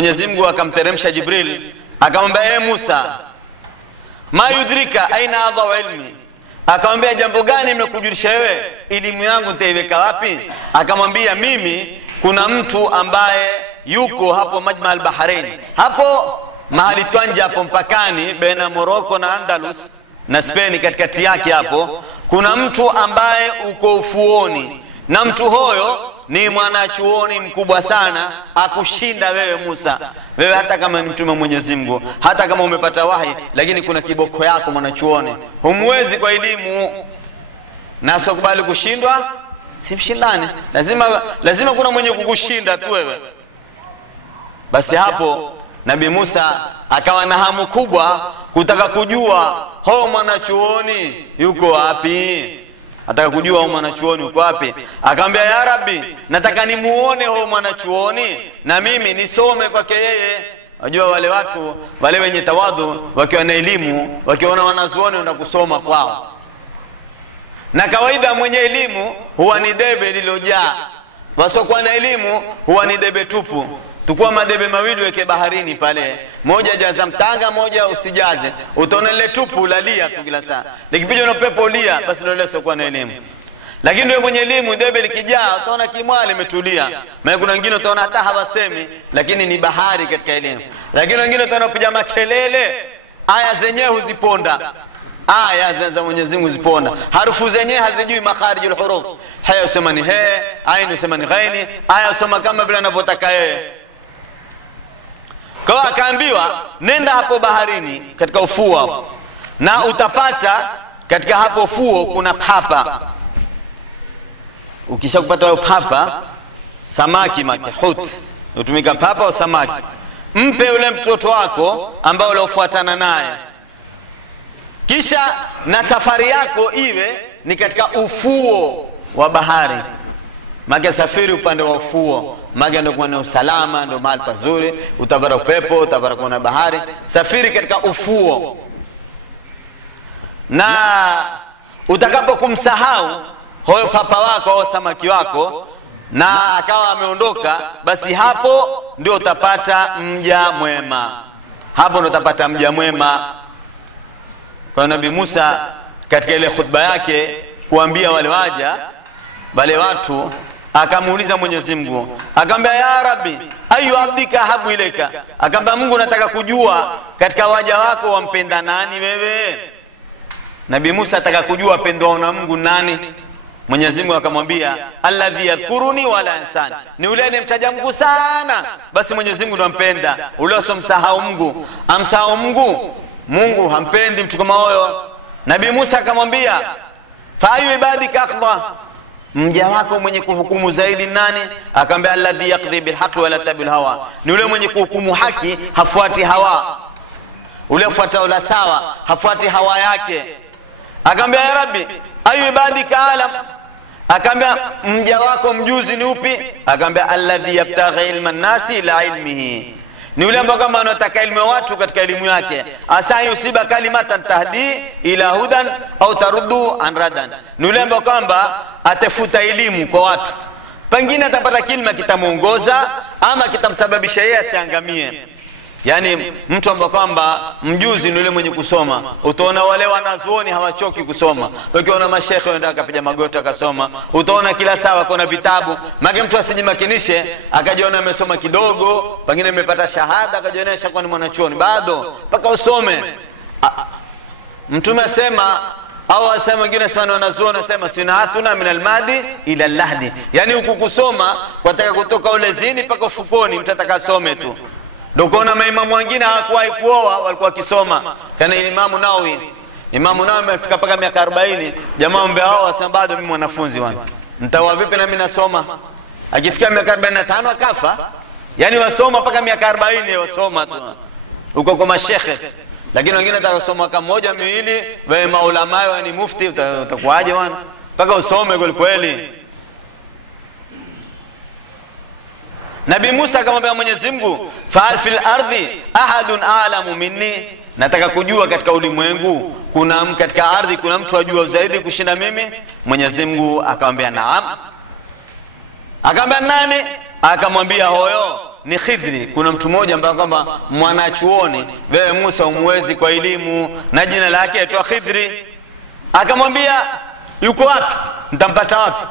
Mwenyezi Mungu akamteremsha Jibril akamwambia Musa, ma yudrika aina adha ilmi, akamwambia jambo gani nimekujulisha wewe, elimu yangu nitaiweka wapi? Akamwambia mimi kuna mtu ambaye yuko hapo Majma al-Bahrain, hapo mahali Twanja hapo mpakani baina Morocco na Andalus na Spain, katikati yake hapo kuna mtu ambaye uko ufuoni, na mtu huyo ni mwanachuoni mkubwa sana akushinda wewe Musa. Wewe hata kama ni mtume Mwenyezi Mungu, hata kama umepata wahi, lakini kuna kiboko yako mwanachuoni, humwezi kwa elimu, na sokubali kushindwa si mshindani, lazima kuna mwenye kukushinda tu wewe. Basi hapo Nabii Musa akawa na hamu kubwa kutaka kujua huyo mwanachuoni yuko wapi. Ataka kujua huyo mwanachuoni yuko wapi. Akamwambia, ya Rabbi, nataka nimuone huyo mwanachuoni na mimi nisome kwake yeye. Unajua wale watu wale wenye tawadhu wakiwa na elimu, wakiona wanazuoni wanaenda kusoma kwao. Na kawaida mwenye elimu huwa ni debe lililojaa, wasiokuwa na elimu huwa ni debe tupu. Tukua madebe mawili weke baharini pale, moja jaza mtanga, moja usijaze, utaona ile tupu ulalia tu kila saa. Likipija na pepo ulia, basi ndio sio kwa na elimu. Lakini ndio mwenye elimu debe likijaa utaona kimwali limetulia. Maana kuna wengine utaona hata hawasemi, lakini ni bahari katika elimu. Lakini wengine utaona kupiga makelele, aya zenyewe huziponda. Aya za Mwenyezi Mungu ziponda, harufu zenyewe hazijui makharijul huruf. Haya usema ni he, aini usema ni ghaini, aya usoma kama vile anavyotaka yeye. Kwa akaambiwa nenda hapo baharini katika ufuo, na utapata katika hapo ufuo kuna papa. Ukishakupata hapo papa, samaki hut, utumika papa au samaki, mpe yule mtoto wako ambao ulofuatana naye. Kisha na safari yako iwe ni katika ufuo wa bahari. Maga safiri upande wa ufuo, maga ndio kuna usalama, ndio mahali pazuri, utapata upepo, utapata kuona bahari. Safiri katika ufuo, na utakapokumsahau huyo papa wako au samaki wako na akawa ameondoka, basi hapo ndio utapata mja mwema. Hapo ndio utapata mja mwema. Kwa Nabii Musa katika ile khutba yake kuambia wale waja, wale watu, akamuuliza Mwenyezi Mungu, akamwambia, ya Rabbi, ayu abdika habu ileka. Akamwambia Mungu, nataka kujua katika waja wako wampenda nani wewe. Nabii Musa ataka kujua pendwa na Mungu nani. Mwenyezi Mungu akamwambia, alladhi yadhkuruni wala yansani, ni yule anemtaja Mungu sana, basi Mwenyezi Mungu anampenda. Ule usomsahau Mungu, amsahau Mungu, Mungu hampendi mtu kama huyo. Nabii Musa akamwambia, fa ayu ibadika aqda, mja wako mwenye kuhukumu zaidi nani? Akamwambia, alladhi yaqdi bilhaqi wala tabil hawa, ni yule mwenye kuhukumu haki hafuati hawa, ule afuata ula sawa, hafuati hawa yake. Akamwambia, ya Rabbi, ayu ibadika alam, akamwambia mja wako mjuzi ni upi? Akamwambia, alladhi yabtaghi ilman nasi ila ilmihi, ni yule ambaye kama anataka elimu ya watu katika elimu yake. Asa yusiba kalimatan tahdi ila hudan au taruddu an radan, ni yule ambaye kwamba atafuta elimu kwa watu, pengine atapata kilima kitamuongoza ama kitamsababisha yeye asiangamie. Yani mtu ambaye kwamba mjuzi ni yule mwenye kusoma. Utaona wale wanazuoni hawachoki kusoma, wakiona mashekhe wanaenda akapiga magoti akasoma. Utaona kila saa kuna vitabu, maana mtu asijimakinishe akajiona amesoma kidogo, pengine amepata shahada akajiona shakuwa ni mwanachuoni, bado mpaka usome. Mtume asema au asema wengine sana wanazuoni asema, sunatuna min almadi ila allahdi, yani huku kusoma kwataka kutoka ulezini mpaka ufukoni, mtu atakasome tu. Ndio kuna maimamu wengine hawakuwahi kuoa, walikuwa wakisoma. Kana Imamu Nawawi amefika mpaka miaka 40, jamaa mbea hao wasema bado mimi mwanafunzi wangu. Mtawa vipi na mimi nasoma? Akifikia miaka 45 akafa. Yani wasoma mpaka miaka 40 wasoma tu. Uko kwa mashekhe. Lakini wengine watasoma kama moja miwili, wewe maulama wewe ni mufti, utakuaje bwana? Mpaka usome kweli kweli. Nabii Musa akamwambia Mwenyezi Mungu, fa fil ardhi ahadun a'lamu minni, nataka kujua katika ulimwengu katika ardhi kuna mtu ajua zaidi kushinda mimi. Mwenyezi Mungu akamwambia naam. Akamwambia nani? Akamwambia huyo ni Khidri. Kuna mtu mmoja ambaye kwamba mwanachuoni, wewe Musa umwezi kwa elimu, na jina lake aitwa Khidri. Akamwambia yuko wapi, nitampata wapi?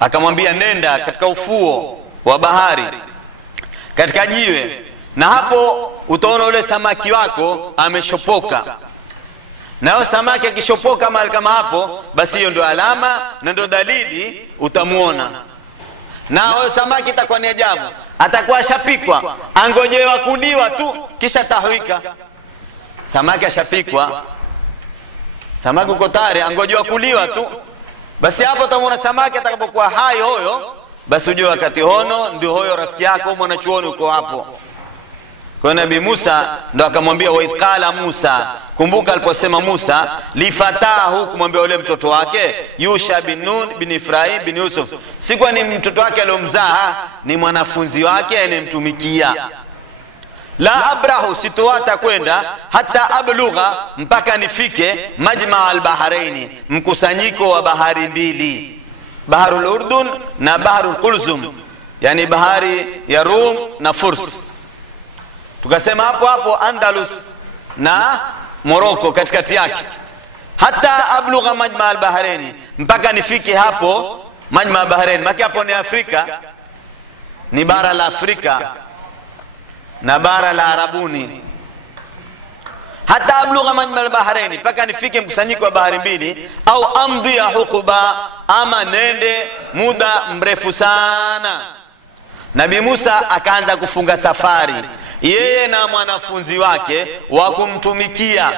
Akamwambia nenda katika ufuo wa bahari katika jiwe, na hapo utaona ule samaki wako ameshopoka. Na huyo samaki akishopoka mahali kama hapo, basi hiyo ndio alama na ndio dalili utamuona. Na huyo samaki itakuwa ni ajabu, atakuwa ashapikwa, angojewa kuliwa tu kisha tahwika. Samaki ashapikwa, samaki uko tayari, angojewa kuliwa tu. Basi hapo utamuona samaki atakapokuwa hai huyo, basi ujue wakati hono ndio huyo rafiki yako mwanachuoni uko hapo. Kwa Nabii Musa ndo akamwambia wa idqala Musa, kumbuka aliposema Musa lifatahu, kumwambia yule mtoto wake Yusha bin Nun bin Ifraim bin Yusuf, si kwa ni mtoto wake aliyomzaa, ni mwanafunzi wake anemtumikia. La abrahu, sitowata kwenda hata ablugha, mpaka nifike majma al-bahraini, mkusanyiko wa bahari mbili, Baharul Urdun na Baharul Kulzum, yani bahari ya Rum na Furs. Tukasema hapo hapo Andalus na Morocco katikati yake. Hata ablugha majma al-bahraini, mpaka nifike hapo majma al-bahrain. Maki hapo ni Afrika, ni bara la Afrika na bara la Arabuni. Hata ablugha majma al-bahrain, mpaka nifike mkusanyiko wa bahari mbili. Au amdhi ya hukuba, ama nende muda mrefu sana. Nabii Musa akaanza kufunga safari, yeye na mwanafunzi wake wa kumtumikia.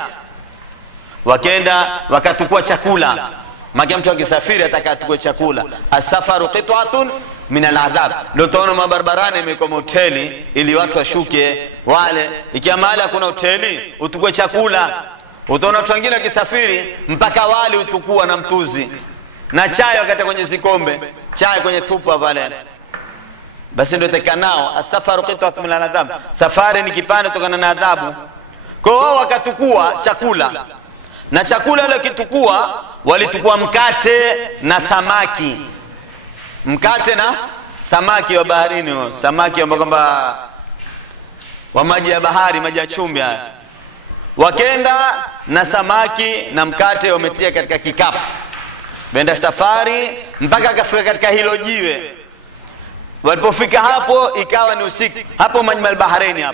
Wakenda wakatukua chakula, maki mtu akisafiri atakatukua chakula. Asafaru qit'atun min al-adhab. Ndio utaona mabarabarani imekuwa hoteli ili watu washuke wale. Ikiwa mahali kuna hoteli utukue chakula. Utaona watu wengine wakisafiri mpaka wali utukua na mtuzi na chai wakati kwenye zikombe, chai kwenye tupa pale. Basi ndio tekanao asafaru qit'atun min al-adhab, safari ni kipande kutokana na adhabu. Kwa hiyo wakatukua chakula, na chakula ile kitukua walitukua mkate na samaki. Mkate na samaki wa baharini, samaki ambao kwamba wa maji ya bahari, maji ya chumvi. Wakenda na samaki na mkate wametia katika kikapu, wenda safari mpaka akafika katika hilo jiwe. Walipofika hapo ikawa ni usiku. Hapo majma al-bahrain,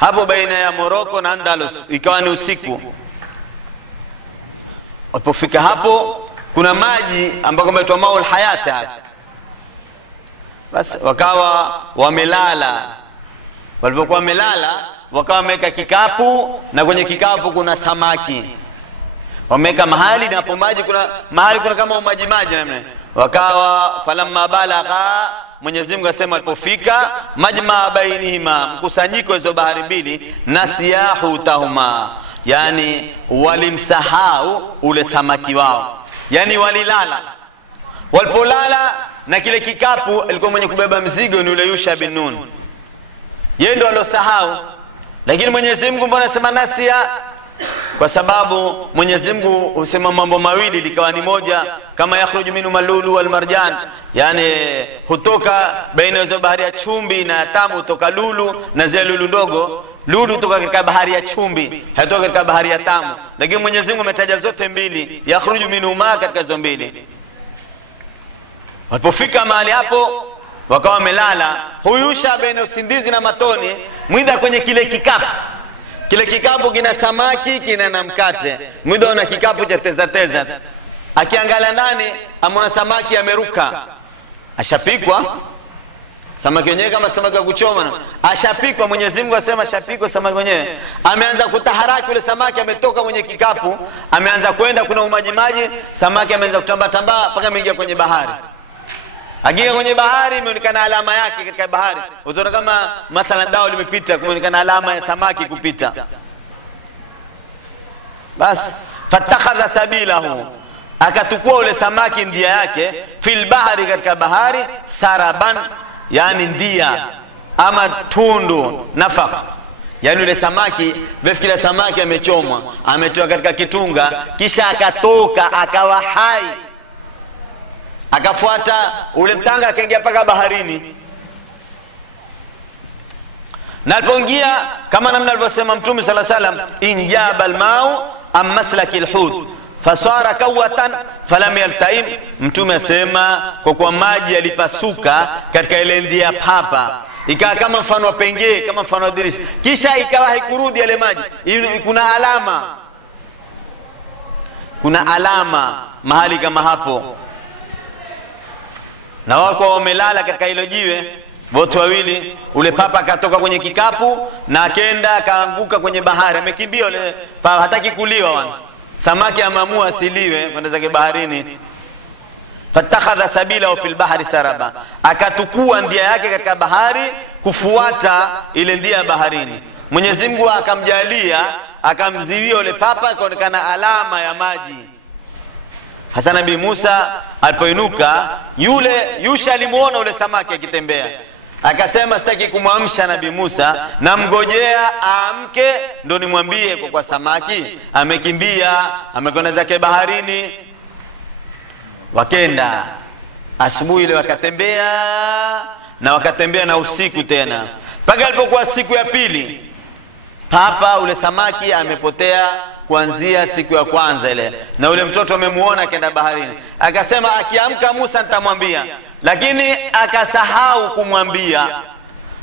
hapo baina ya Morocco na Andalus, ikawa ni usiku. Walipofika hapo kuna maji ambayo yameitwa maul hayata. Basi wakawa wamelala. Walipokuwa wamelala, wakawa wameka kikapu, na kwenye kikapu kuna samaki. Wameka mahali, na hapo maji kuna mahali kuna kama maji namna. Wakawa falamma balagha, Mwenyezi Mungu asema alipofika majma bainihima, mkusanyiko hizo bahari mbili, nasiyahu tahuma, yani walimsahau ule samaki wao, yani walilala. Walipolala na kile kikapu, alikuwa mwenye kubeba mzigo ni ule Yusha bin Nun, yeye ndo alosahau. Lakini Mwenyezi Mungu mbona anasema nasia? Kwa sababu Mwenyezi Mungu husema mambo mawili likawa ni moja, kama yakhruju minhu malulu wal marjan, yani hutoka baina ya bahari ya chumvi na tamu, hutoka lulu na zile lulu ndogo. Lulu hutoka katika bahari ya chumvi, haitoka katika bahari ya tamu. Lakini Mwenyezi Mungu ametaja zote mbili, yakhruju minhu ma, katika hizo mbili. Walipofika mahali hapo wakawa wamelala, huyusha baina usindizi na matoni, mwida kwenye kile kikapu. Kile kikapu kina samaki, kina na mkate. Mwida una kikapu cha teza. Akiangalia ndani amona samaki ameruka. Ashapikwa. Samaki wenyewe kama samaki wa kuchoma, ashapikwa. Mwenyezi Mungu asema ashapikwa samaki wenyewe. Ameanza kutaharaki ule samaki, ametoka kwenye kikapu, ameanza kwenda, kuna umaji, samaki ameanza kutamba mpaka ameingia kwenye bahari. Agia kwenye bahari, imeonekana alama yake katika bahari. Utaona kama mathalan dao limepita, kumeonekana alama ya samaki kupita. Bas fatakhadha sabilahu, akatukua ule samaki ndia yake, fil bahari, katika bahari, saraban, yani ndia ama tundu, nafaq. Yani ule samaki, vefikira samaki amechomwa, ametoka katika kitunga, kisha akatoka akawa hai, akafuata ule mtanga akaingia paka baharini. Na alipoingia kama namna alivyosema Mtume sallallahu alaihi wasallam, injaba almau am maslaki alhut fasara kawatan falam yaltaim. Mtume asema kwa kuwa maji yalipasuka katika ile ndia papa, ikawa kama mfano wa pengee, kama mfano wa dirisha, kisha ikawa haikurudi yale maji. Kuna alama mahali kama hapo, na wako wamelala katika hilo jiwe wote wawili. Ule papa akatoka kwenye kikapu na akenda akaanguka kwenye bahari, amekimbia ule papa, hataki kuliwa wana samaki, amamua asiliwe kwenda zake baharini. Fatakhadha sabila fil bahri saraba, akatukua ndia yake katika bahari kufuata ile ndia baharini. Mwenyezi Mungu akamjalia, akamziwia ule papa, ikaonekana alama ya maji. Hasa Nabii Musa alipoinuka, Yusha alimuona ule samaki akitembea, akasema sitaki kumwamsha Nabii Musa, na mngojea aamke ndo nimwambie kwa samaki amekimbia, amekwenda zake baharini. Wakenda asubuhi ile wakatembea na usiku tena, mpaka alipokuwa siku ya pili, papa ule samaki amepotea kuanzia siku ya kwanza ile, na ule mtoto amemuona akaenda baharini. Akasema akiamka Musa nitamwambia, lakini akasahau kumwambia.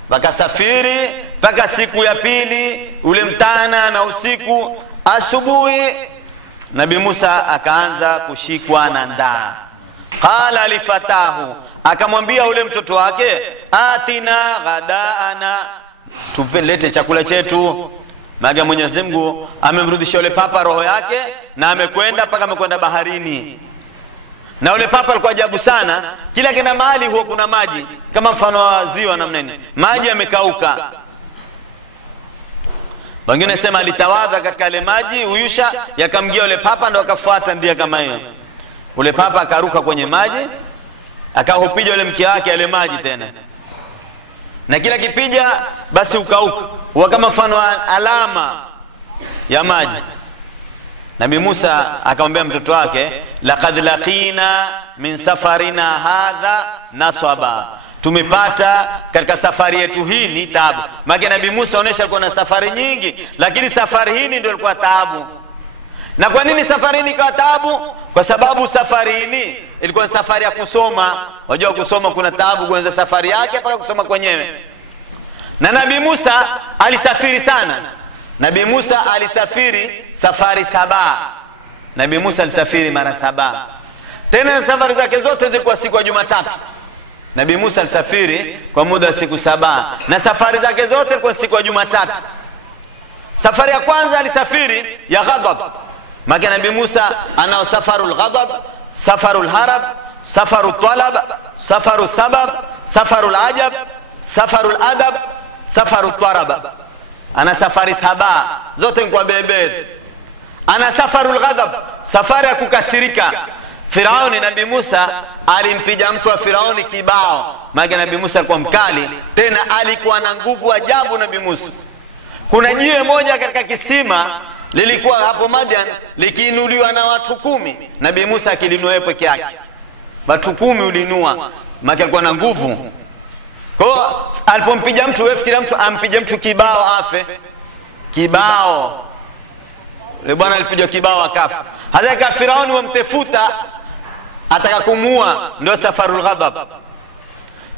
Wakasafiri mpaka siku ya pili, ule mtana na usiku. Asubuhi Nabii Musa akaanza kushikwa na ndaa. Qala lifatahu, akamwambia ule mtoto wake, atina ghadaana, tupelete chakula chetu. Maana Mwenyezi Mungu amemrudishia ule papa roho yake, na amekwenda mpaka amekwenda baharini. Na ule papa alikuwa ajabu sana, kila kina mahali huwa kuna maji, kama mfano wa ziwa namna nini, maji yamekauka. Wengine sema alitawadha katika ile maji, Yusha yakamgia ule papa, ndo akafuata ndia kama hiyo. Ule papa akaruka kwenye maji, akahupiga ule mke wake ile maji tena, na kila kipija basi ukauka, huwa kama mfano alama ya maji. Nabii Musa akamwambia mtoto wake, laqad laqina min safarina hadha nasaba, tumepata katika safari yetu hii ni taabu. Maana Nabii Musa anaonyesha kuna safari nyingi, lakini safari hii ndio ilikuwa taabu. Na kwa nini safari hii ikawa taabu? Kwa sababu safari hii ilikuwa safari ya kusoma. Wajua kusoma kuna taabu, kuanza safari yake mpaka kusoma kwenyewe. Na Nabii Musa alisafiri sana. Nabii Musa alisafiri safari 7. Nabii Musa alisafiri mara 7. Tena safari zake zote zilikuwa siku ya Jumatatu. Nabii Musa alisafiri kwa muda wa siku 7, na safari zake zote zilikuwa siku ya Jumatatu. Safari ya kwanza alisafiri ya ghadab. Maana Nabii Musa anao safarul ghadab, safarul harab, safarul talab, safarul sabab, safarul ajab, safarul adab, safarul tarab. Ana safari 7 zote kwa bebe. Ana safarul ghadab, safari ya kukasirika. Firauni, Nabii Musa alimpiga mtu wa Firauni kibao. Maana Nabii Musa alikuwa mkali, tena alikuwa na nguvu ajabu Nabii Musa. Kuna jiwe moja katika kisima lilikuwa hapo Madian, likiinuliwa na watu 10. Nabii Musa akilinua peke yake, watu 10 ulinua, maana alikuwa na nguvu. Kwa alipompiga mtu, wewe fikiria mtu ampige mtu kibao afe. Kibao yule bwana alipiga kibao akafa. Hata Firauni wamtefuta ataka kumuua, ndio safarul ghadab.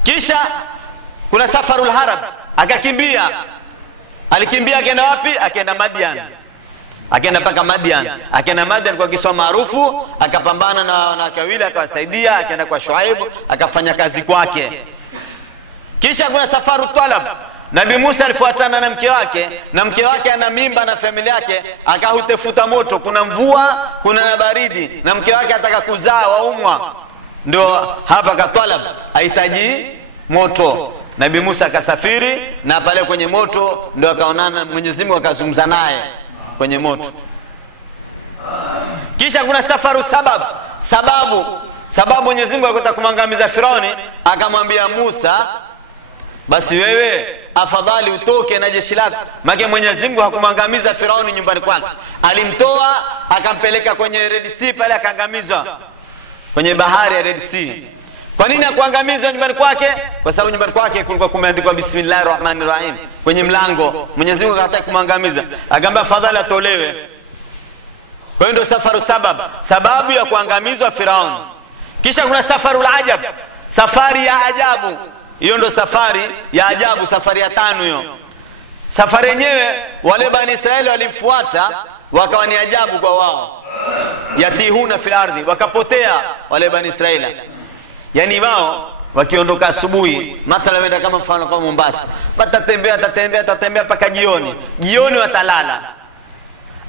Kisha kuna safarul harab, akakimbia. Alikimbia akaenda wapi? Akaenda Madian. Akaenda paka Madian. Akaenda Madian kwa kiswa maarufu, akapambana na wanawake wawili, akawasaidia. Akaenda kwa Shuaib, akafanya kazi kwake. Kisha kuna safaru talab. Nabii Musa alifuatana na mke wake, na mke wake ana mimba na familia yake, akahutefuta moto. Kuna mvua, kuna na baridi, na mke wake ataka kuzaa, waumwa. Ndio hapa katalab, hahitaji moto. Nabii Musa akasafiri, na pale kwenye moto ndio akaonana Mwenyezi Mungu, akazungumza naye kwenye moto. Kisha kuna safaru sababu Mwenyezi Mungu alikuwa kumangamiza Firauni, akamwambia Musa, basi wewe afadhali utoke na jeshi lako. Maana Mwenyezi Mungu hakumangamiza Firauni nyumbani kwake, alimtoa akampeleka kwenye Red Sea, pale akaangamizwa kwenye bahari ya Red Sea. Kwa nini akuangamizwa nyumbani kwake? Kwa sababu nyumbani kwake kulikuwa kumeandikwa bismillahirrahmanirrahim kwenye mlango. Mwenyezi Mungu hataki kumwangamiza, akamwambia fadhali atolewe. Kwa hiyo ndio safaru sababu ya kuangamizwa Firaun. Kisha kuna safarul ajab, safari ya ajabu. Hiyo ndio safari ya ajabu, safari ya 5 hiyo. Safari yenyewe wale Bani Israeli walimfuata, wakawa ni ajabu kwa wao. Yatihuna fil ardhi, wakapotea wale Bani Israeli. Yani wao wakiondoka asubuhi, mathalan wenda kama mfano kama Mombasa, watatembea mpaka jioni watalala.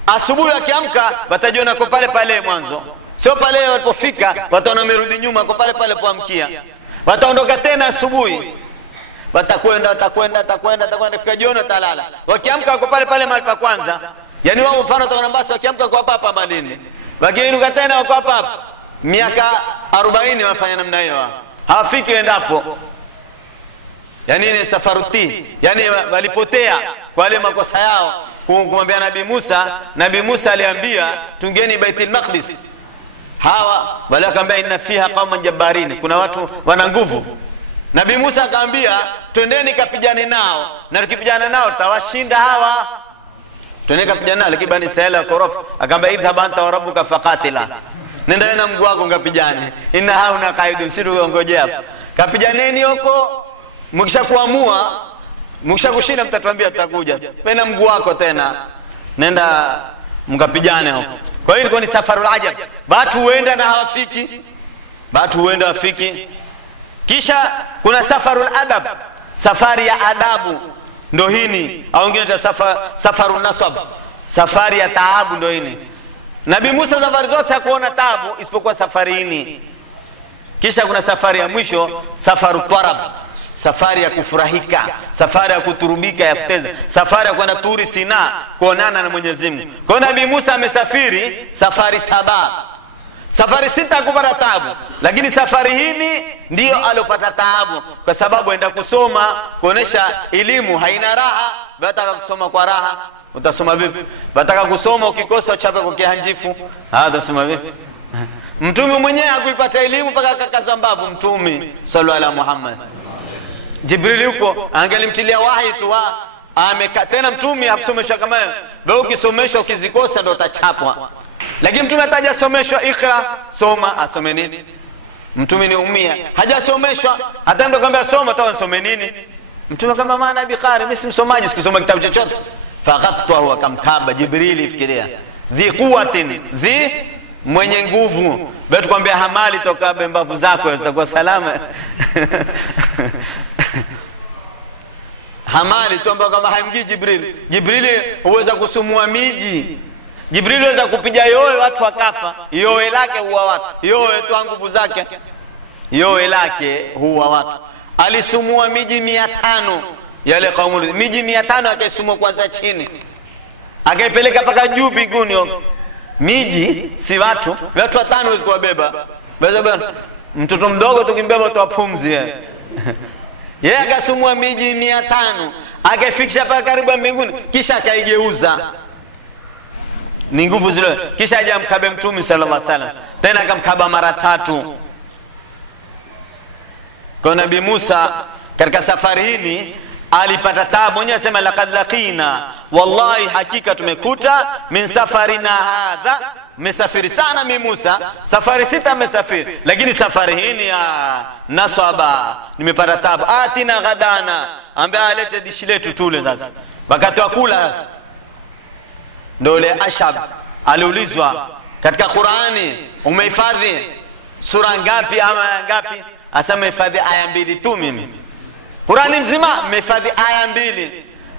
Asubuhi wakiamka watajiona kwa pale pale mwanzo. Sio pale walipofika wataona wamerudi nyuma, kwa pale pale poamkia. Wataondoka tena asubuhi. Watakwenda fika jioni watalala. Wakiamka wako pale pale mahali pa kwanza. Yani wao mfano wa Mombasa wakiamka kwa hapa Malindi. Wakiinuka tena wako hapa. Miaka 40 wanafanya namna hiyo. Hawafiki endapo. Yani ni safaruti. Yani walipotea kwa wale makosa yao. Kumwambia Nabii Musa aliambia tungeni Baitul Maqdis. Hawa wale akamwambia inna fiha qauman jabbarin, kuna watu wana nguvu. Nabii Musa akamwambia twendeni kapigane nao, na tukipigana nao tawashinda hawa. Twendeni kapigane nao, lakini Bani Israeli wakorofi. Akamwambia idhhab anta wa rabbuka faqatila, nenda na Mungu wako ngapigane, inna hauna qaidun, sidu ngoje hapo. Kapiganeni huko, mkishakuamua mkishakushinda mtatuambia tutakuja. Pena Mungu wako tena, nenda mkapigane huko. Kwa hiyo ilikuwa ni safarul ajab. Watu huenda na hawafiki. Kisha kuna safarul adab, safari ya adabu. Ndio hini au wengine ta safarun nasab, safari ya taabu. Ndio hini. Nabii Musa safari zote hakuona taabu isipokuwa safari hini. Kisha kuna safari ya mwisho, safaru tarab, safari ya kufurahika, safari ya kuturubika, ya kuteza, safari ya kwenda Turi Sina kuonana na Mwenyezi Mungu. Kwa Nabii Musa amesafiri safari 7. Safari 6 kupata taabu, lakini safari hii ndio alopata taabu, kwa sababu aenda kusoma, kuonesha elimu haina raha. Bataka kusoma kwa raha, utasoma vipi? Bataka kusoma ukikosa chape kwa kihanjifu, utasoma vipi? Mtume mwenyewe hakuipata elimu mpaka akakaza mbavu. Mtume sallallahu alaihi Muhammad, Jibril yuko angelimtilia wahi tu, tena mtume hakusomeshwa kama wewe. Ukisomeshwa ukizikosa ndo utachapwa, lakini mtume atajasomeshwa ikra, soma, asome nini? Mtume ni umia, hajasomeshwa. Hata mtu akamwambia soma, utansome nini? Mtume kama maana biqari, mimi si msomaji, sikusoma kitabu chochote. Faqatwa akamkaba Jibril, ifikiria dhi quwwatin, dhi mwenye nguvu. Bado kwambia hamali toka mbavu zako zitakuwa salama. Hamali tu ambao kama haimgii Jibril. Jibril huweza kusumua miji. Jibril huweza kupiga yowe watu wakafa. Yowe lake huwa watu. Yowe tu nguvu zake. Yowe lake huwa watu. Alisumua miji 500 yale kaumu. Miji 500 akaisumua kwanza chini, akaipeleka paka juu biguni. Miji si watu 5 huwezi kuwabeba. Basi mtoto mdogo tukimbeba utawapumzi yeye. Akasumua miji 500 akafikisha paka karibu mbinguni, kisha akaigeuza. Ni nguvu zile. Kisha aje amkabe Mtume sallallahu alaihi wasallam, tena akamkaba mara 3. Kwa Nabii Musa katika safari hii alipata taabu. Mwenyewe anasema laqad laqina, wallahi hakika tumekuta, min safarina hadha, mesafiri sana mimi Musa. Safari 6 mesafiri, lakini safari hii ni nasaba, nimepata taabu. Atina ghadana, ambaye alete dishi letu tule. Sasa wakati wa kula sasa ndio ile Ashab aliulizwa katika Qur'ani, umehifadhi sura ngapi ama ngapi? Asema hifadhi aya 2 tu. Mimi Qur'ani mzima nimehifadhi aya 2.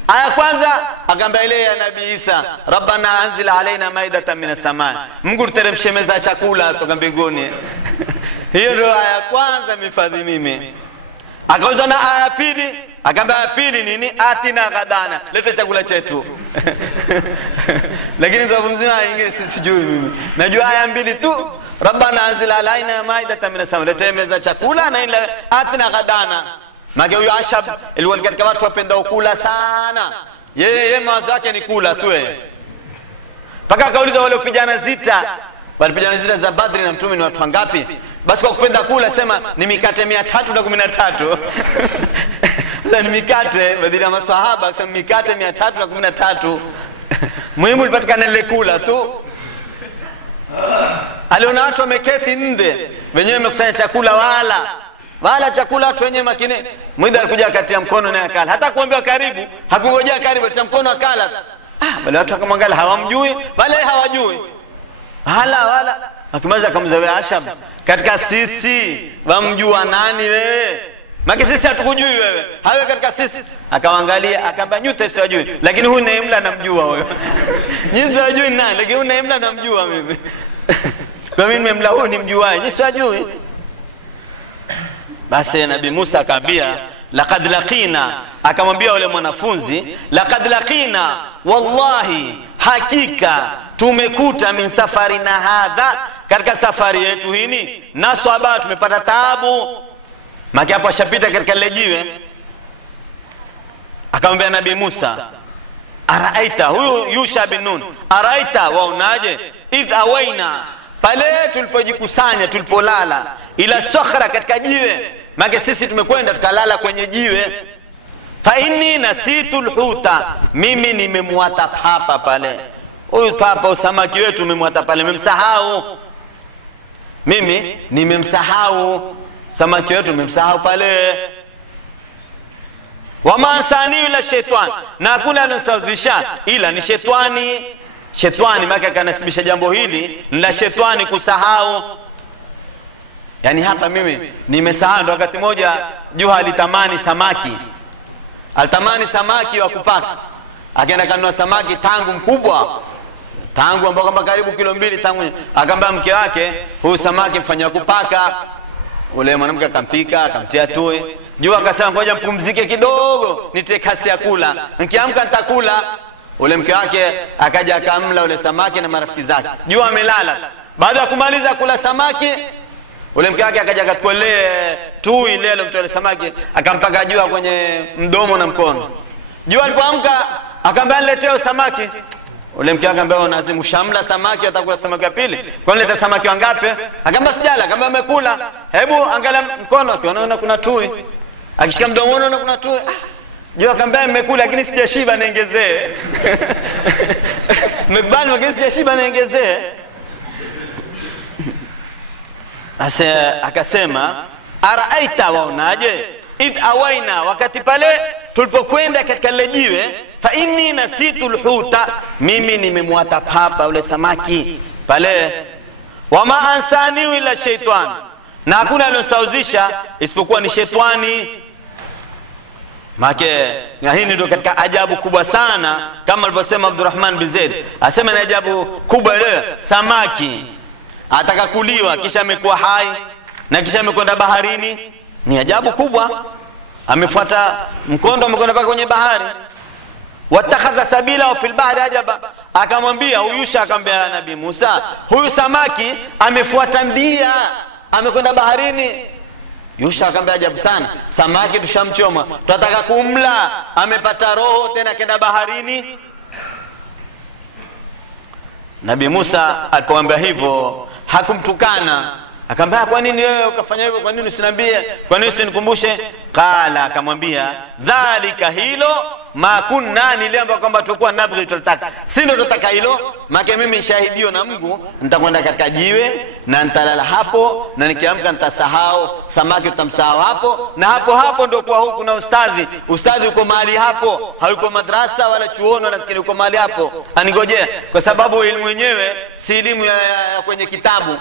Aya kwanza akaambia ile ya Nabii Isa, Rabbana anzil alaina maidatan minas samaa, Mungu tuteremshe meza chakula kutoka mbinguni. Hiyo ndio aya kwanza nimehifadhi mimi. Akauza na aya 2, akaambia aya 2 nini? Atina ghadana, lete chakula chetu. Lakini mzavu mzima nyingine sijui mimi. Najua aya 2 tu, Rabbana anzil alaina maidatan minas samaa, lete meza chakula, na ile atina ghadana. Maana huyo Ashab ilikuwa katika watu wapenda kula sana. Yeye mawazo yake ni kula tu yeye. Paka akauliza wale upigana zita, walipigana zile za Badri na mtume ni watu wangapi? Basi kwa kupenda kula sema ni mikate 313. Sasa ni mikate badala ya maswahaba kusema mikate 313. Muhimu ilipatikana ile kula tu. Aliona watu wameketi nje, wenyewe wamekusanya chakula wala chakula watu wenyewe makini. Mwida alikuja akatia mkono na akala. Hata kuambiwa karibu, hakungojea karibu, alitia mkono akala. Wale watu wakamwangalia hawamjui, wale hawajui. Wala akimaliza akamzawe Ashab, katika sisi wamjua nani wewe? Maki sisi hatukujui wewe. Hawe katika sisi. Akawaangalia akamba nyute siwajui, lakini huyu Naimla namjua huyo. Nyinyi siwajui nani, lakini huyu Naimla namjua mimi. Kwa mimi Naimla huyu nimjuaje? Nyinyi siwajui. Basi Nabii Musa akamwambia laqad laqina, akamwambia yule mwanafunzi laqad laqina, wallahi hakika tumekuta min safarina hadha, katika safari yetu hii nasaba, tumepata taabu. Maki hapo ashapita katika lile jiwe. Akamwambia Nabii Musa araita, huyu Yusha bin Nun, araita waonaje, idh awaina, pale tulipojikusanya tulipolala, ila sakhra, katika jiwe. Maki sisi tumekwenda tukalala kwenye jiwe. Fa inni nasitul huta, mimi nimemwata papa pale. Huyu papa usamaki wetu nimemwata pale, nimemsahau. Mimi nimemsahau samaki wetu, nimemsahau pale. Wama ansani ila shaitan, na hakuna anasawazisha ila ni shetani. Shetani maka kanasibisha jambo hili la shetani kusahau. Yani hapa mimi nimesahau. Wakati moja Juha alitamani samaki wa kupaka. Akaenda kanunua samaki tangu mkubwa, tangu ambao kama karibu kilo 2 tangu. Akamwambia mke wake, huyu samaki mfanya kupaka. Ule mwanamke akampika, akamtia tui. Juha akasema ngoja mpumzike kidogo, nitie kasi ya kula, nikiamka nitakula. Ule mke wake akaja akamla ule samaki na marafiki zake. Juha amelala. Baada ya kumaliza kula samaki, ule mke wake akaja akatkolea tui leo mtoe samaki, akampaka Juha kwenye mdomo na mkono. Juha alipoamka akamwambia niletee samaki. Ule mke wake ambaye unazimu shamla samaki, atakula samaki wa pili. Kwa nini leta samaki wangapi? Akamwambia sijala, akamwambia amekula. Hebu angalia mkono, akiona kuna tui. Akishika mdomo unaona kuna tui. Juha akamwambia nimekula lakini sijashiba, niongezee. Mbali lakini sijashiba, niongezee. Asa akasema araita, waonaje, id awaina, wakati pale tulipokwenda katika lile jiwe, fa inni nasitul huta, mimi nimemwata papa ule samaki pale. Wama ansani ila shaitan, na hakuna aliyosawazisha isipokuwa ni shetani. Make na hii ndio katika ajabu kubwa sana, kama alivyosema Abdurrahman bin Zaid, asema ni ajabu kubwa ile samaki ataka kuliwa kisha amekuwa hai na kisha amekwenda baharini. Ni ajabu kubwa, amefuata mkondo, amekwenda mpaka kwenye bahari. Watakhadha sabila fil bahri ajaba, akamwambia Yusha, akamwambia Nabii Musa, huyu samaki amefuata ndia, amekwenda baharini. Yusha akamwambia ajabu sana, samaki tushamchoma, tunataka kumla, amepata roho tena kenda baharini. Nabii Musa alipomwambia hivyo hakumtukana, akamwambia kwa nini wewe ukafanya hivyo, kwa nini usiniambie, kwa nini usinikumbushe? Qala, akamwambia dhalika, hilo ma kunna, niliamba kwamba tulikuwa nabghi, tunataka, si ndio tunataka hilo. Maana mimi shahidio na Mungu, nitakwenda katika jiwe na nitalala hapo, na nikiamka nitasahau samaki, tutamsahau hapo, na hapo ndio kwa huku na ustadhi uko mahali hapo, hayuko madrasa wala chuoni wala msikini, uko mahali hapo anigojea, kwa sababu elimu yenyewe si elimu ya kwenye kitabu,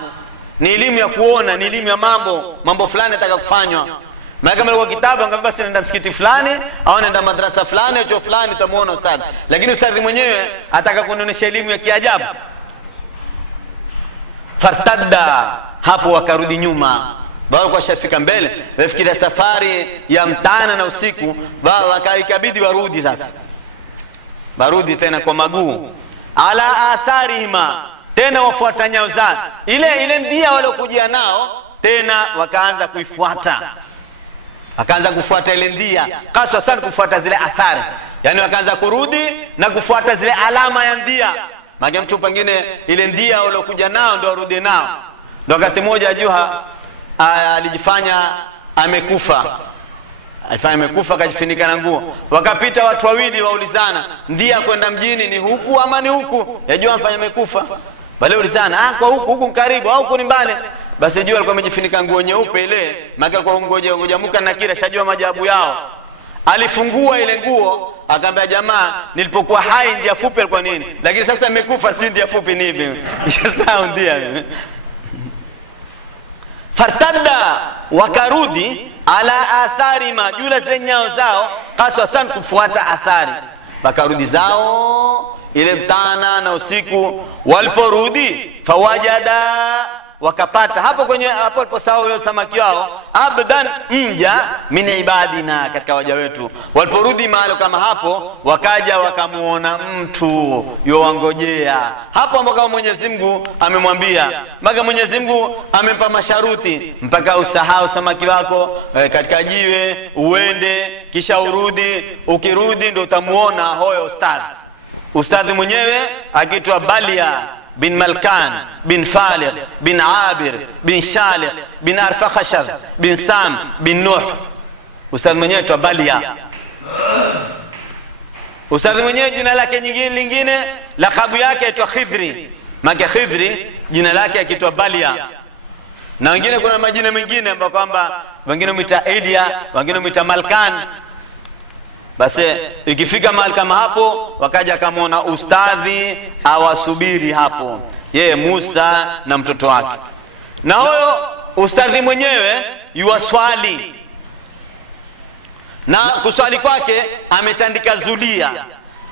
ni elimu ya kuona, ni elimu ya mambo fulani nataka kufanywa. Maana kama kwa kitabu angaambia basi nenda msikiti fulani au nenda madrasa fulani au chuo fulani utamuona ustadhi, lakini ustadhi mwenyewe ataka kuonyesha elimu ya kiajabu. Fartadda, hapo wakarudi nyuma. Baada kwa shafika mbele, wafikiria safari ya mtana na usiku, wakaikabidi warudi sasa. Warudi tena kwa maguu. Ala atharihima, tena wafuata nyao zao. Ile ndia walokujia nao tena wakaanza kuifuata. Akaanza kufuata ile ndia, kaswa sana kufuata zile athari. Yani wakaanza kurudi na kufuata zile alama ya ndia. Maana mtu pengine ile ndia uliokuja nao ndio arudi nao. Ndio wakati mmoja Juha alijifanya amekufa. Alifanya amekufa akajifunika na nguo. Wakapita watu wawili waulizana, ndia kwenda mjini ni huku ama ni huku? Yajua amfanya amekufa. Bale ulizana, kwa huku karibu au huku ni mbali. Basi Juha alikuwa amejifunika nguo nyeupe ile, maana kwa ngoja muka na kila shajua majabu yao. Alifungua ile nguo, akamwambia jamaa, nilipokuwa hai ndia fupi alikuwa nini? Lakini sasa nimekufa sio ndia fupi ni hivi. Sasa ndia. Fartadda, wakarudi ala athari majula zenyao zao, kaswa sana kufuata athari. Wakarudi zao ile mtana na usiku. Waliporudi fawajada, wakapata hapo kwenye hapo aliposahau ile samaki wao, abdan, mja min ibadina, katika waja wetu. Waliporudi mahali kama hapo, wakaja wakamuona mtu yuwangojea hapo, ambako Mwenyezi Mungu amemwambia, mpaka Mwenyezi Mungu amempa masharuti, mpaka usahau samaki wako katika jiwe, uende kisha urudi. Ukirudi ndio utamuona hoyo ustadhi mwenyewe akiitwa Balia bin Malkan bin Faligh bin Abir bin Shalikh bin Arfakhashar bin Sam bin Nuh. Ustadhi mwenyewe aitwa Balia. Ustadhi mwenyewe jina lake lingine, lakabu yake aitwa Khidri. Maana Khidri jina lake akiitwa Balia. Na wengine kuna majina mengine ambayo kwamba wengine muita Elia, wengine muita Malkan. Basi ikifika mahali kama hapo, wakaja kamaona ustadhi awasubiri hapo, yeye Musa na mtoto wake. Na huyo ustadhi mwenyewe yuwaswali, na kuswali kwake ametandika zulia.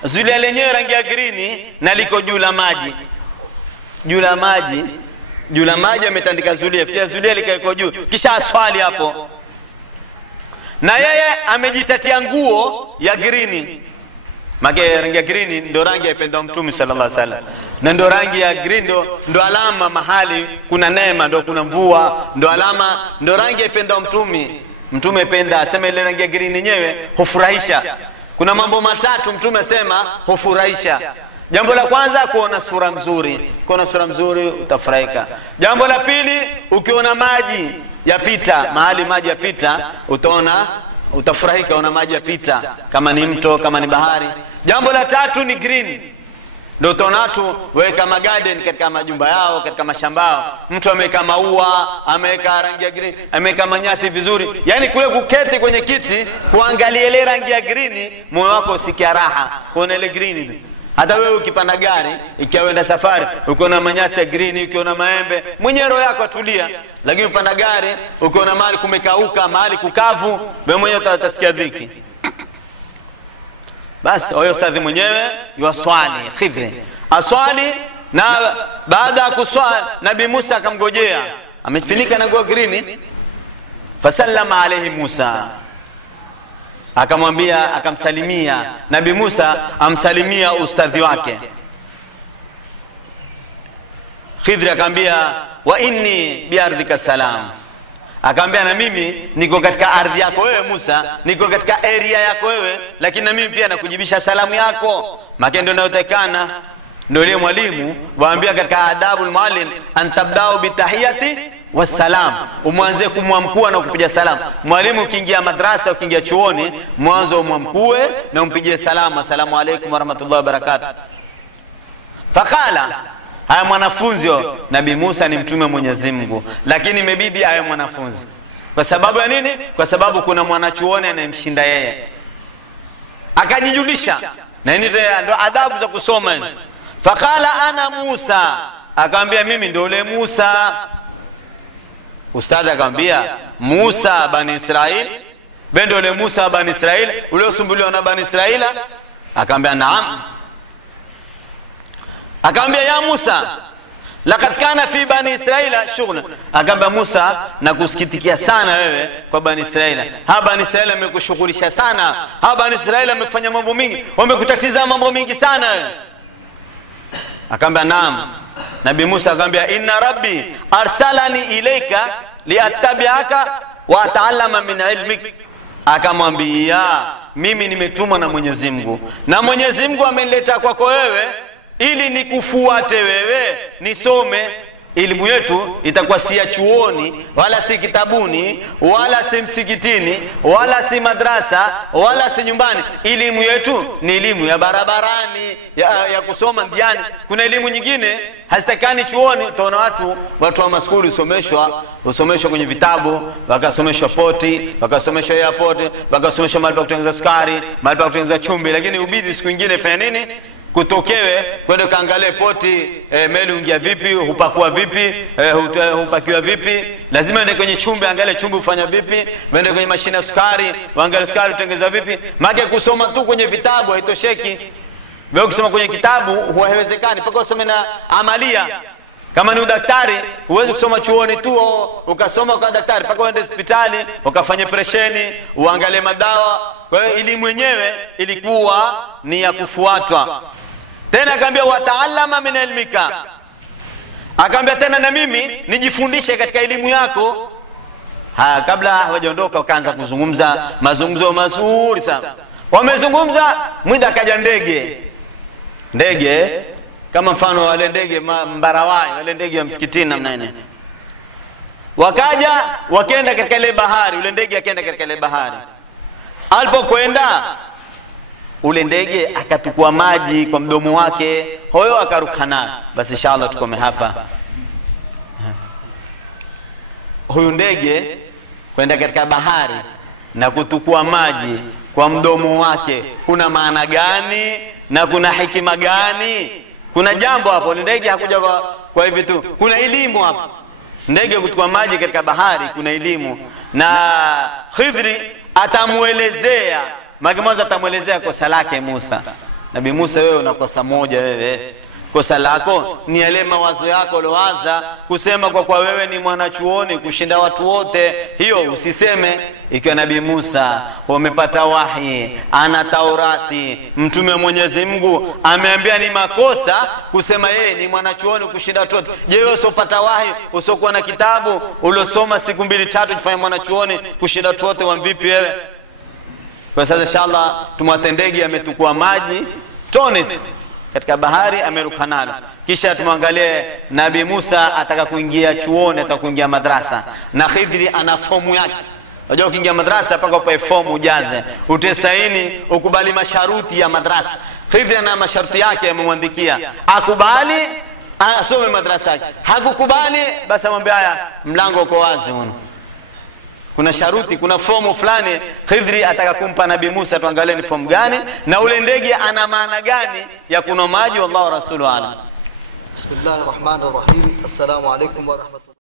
Zulia lenyewe rangi ya green na liko juu la maji. Juu la maji ametandika zulia, pia zulia liko juu, kisha aswali hapo. Na yeye amejitatia nguo ya green. Mage rangi ya green ndio rangi aipenda Mtume sallallahu alaihi wasallam. Na ndio rangi ya green ndio alama mahali kuna neema, ndio kuna mvua, ndio alama, ndio rangi aipenda Mtume. Mtume apenda, asema ile rangi ya green yenyewe hufurahisha. Kuna mambo matatu Mtume asema hufurahisha. Jambo la kwanza, kuona sura mzuri. Kuona sura mzuri utafurahika. Jambo la pili, ukiona maji yapita, mahali maji yapita, utaona utafurahika, una maji yapita, kama ni mto, kama ni bahari. Jambo la tatu ni green. Ndio utaona watu weka magarden katika majumba yao, katika mashamba yao. Mtu ameweka maua, ameweka rangi ya green, ameweka manyasi vizuri. Yaani kule kuketi kwenye kiti, kuangalia ile rangi ya green, moyo wako usikia raha kuona ile green. Hata wewe ukipanda gari, ikienda safari, ukiona manyasi ya green, ukiona maembe, mwenyewe roho yako atulia. Lakini upanda gari, ukiona mahali kumekauka, mahali kukavu, wewe mwenyewe utasikia dhiki. Basi huyo ustadhi mwenyewe yuaswali Khidri. Aswali, na baada ya kuswali Nabii Musa akamgojea, amefinika na nguo green. Fasallama alayhi Musa, akamwambia, akamsalimia. Nabii Musa amsalimia ustadhi wake. Khidri akamwambia, wa inni bi ardhika salam. Akamwambia, na mimi niko katika ardhi yako wewe Musa, niko katika area yako wewe, lakini na mimi pia nakujibisha salamu yako. Maana ndio inayotakana, ndio ile mwalimu waambia katika adabul muallim, antabdao bitahiyati wassalam, umwanze kumwamkua na kupiga salamu. Mwalimu ukiingia madrasa, ukiingia chuoni, mwanzo umwamkue na umpigie salamu, asalamu alaykum wa rahmatullahi wa barakatuh. Fakala, haya mwanafunzi, Nabii Musa ni mtume wa Mwenyezi Mungu, lakini imebidi awe mwanafunzi. Kwa sababu ya nini? Kwa sababu kuna mwanachuoni anayemshinda yeye. Akajijulisha, na ndio adabu za kusoma hizo. Fakala ana Musa, akamwambia mimi ndio yule Musa. Ustadhi akamwambia, Musa bani Israil, bendo yule Musa bani Israil uliosumbuliwa na bani Israila? Akamwambia naam. Akamwambia, ya Musa, laqad kana fi bani Israila shughla. Akamwambia Musa, nakusikitikia sana wewe kwa bani Israila. Bani Israila wamekushughulisha sana. Bani Israila wamekufanya mambo mingi, wamekutatiza mambo mingi sana wewe. Akamwambia naam. Nabii Musa akamwambia, inna rabbi arsalani ilayka liattabi'aka wa ata'allama min ilmik. Akamwambia, mimi nimetumwa na Mwenyezi Mungu, na Mwenyezi Mungu amenileta kwako wewe ili nikufuate wewe, nisome. Elimu yetu itakuwa si ya chuoni, wala si kitabuni, wala si msikitini, wala si madrasa, wala si nyumbani. Elimu yetu ni elimu ya barabarani, ya kusoma njiani. Kuna elimu nyingine hazitakani chuoni. Utaona watu wa maskuli usomeshwa kwenye vitabu, wakasomeshwa poti, wakasomeshwa airport, wakasomeshwa mahali pa kutengeneza sukari, mahali pa kutengeneza chumvi, lakini ubidi siku nyingine fanya nini? Kutokewe kwenda kaangalie poti, meli ungia vipi, hupakua vipi, hupakiwa vipi. Lazima ende kwenye chumvi, angalie chumvi ufanya vipi. Wende kwenye mashine ya sukari, waangalie sukari utengeza vipi. Maana kusoma tu kwenye vitabu haitosheki. Wewe kusoma kwenye kitabu haiwezekani, mpaka usome na amalia. Kama ni udaktari, huwezi kusoma chuoni tu ukasoma kwa daktari, mpaka uende hospitali ukafanye presheni, uangalie madawa. Kwa hiyo elimu yenyewe ilikuwa ni ya kufuatwa. Tena akaambia wataallama min ilmika, akaambia tena na mimi nijifundishe katika elimu yako. Kabla hawajaondoka wakaanza kuzungumza mazungumzo mazuri sana. Wamezungumza, muda akaja ndege kama mfano wale ndege mbarawai, wale ndege wa msikitini namna ile. Wakaenda katika ile bahari, ule ndege akaenda katika ile bahari. Alipokwenda ule ndege akatukua maji kwa mdomo wake, hoyo akaruka nayo. Basi inshallah tukome hapa. Huyu ndege kwenda katika bahari na kutukua maji kwa mdomo wake, kuna maana gani na kuna hikima gani? Kuna jambo hapo. Ndege hakuja kwa hivi tu, kuna elimu hapo. Ndege kutukua maji katika bahari kuna elimu, na Khidri atamuelezea. Mwanzo atamuelezea kosa lake Musa. Nabii Musa, wewe una kosa moja. Wewe kosa lako ni yale mawazo yako ulowaza kusema kwa wewe ni mwanachuoni kushinda watu wote. Hiyo usiseme. Ikiwa Nabii Musa umepata wahi, ana Taurati, mtume wa Mwenyezi Mungu ameambia ni makosa kusema yeye ni mwanachuoni kushinda watu wote. Je, wewe usopata wahi, usokuwa na kitabu, ulosoma siku 2-3 kufanya mwanachuoni kushinda watu wote, wa vipi wewe? Kwa sasa inshallah tumwatendege ametukua maji tone tu katika bahari, ameruka nalo. Kisha tumwangalie Nabii Musa ataka kuingia chuoni, ataka kuingia madrasa, na Khidri ana fomu yake. Unajua ukiingia madrasa paka upae fomu ujaze, utesaini, ukubali masharuti ya madrasa. Khidri ana masharti yake amemwandikia. Akubali asome madrasa yake, hakukubali basi amwambia haya, mlango uko wazi huko. Kuna sharuti, kuna fomu fulani Khidri ataka kumpa Nabii Musa, tuangalie ni fomu gani na ule ndege ana maana gani ya kunywa maji. Wallahu rasuluhu alam. Bismillahirrahmanirrahim. Assalamu alaykum wa rahmatullahi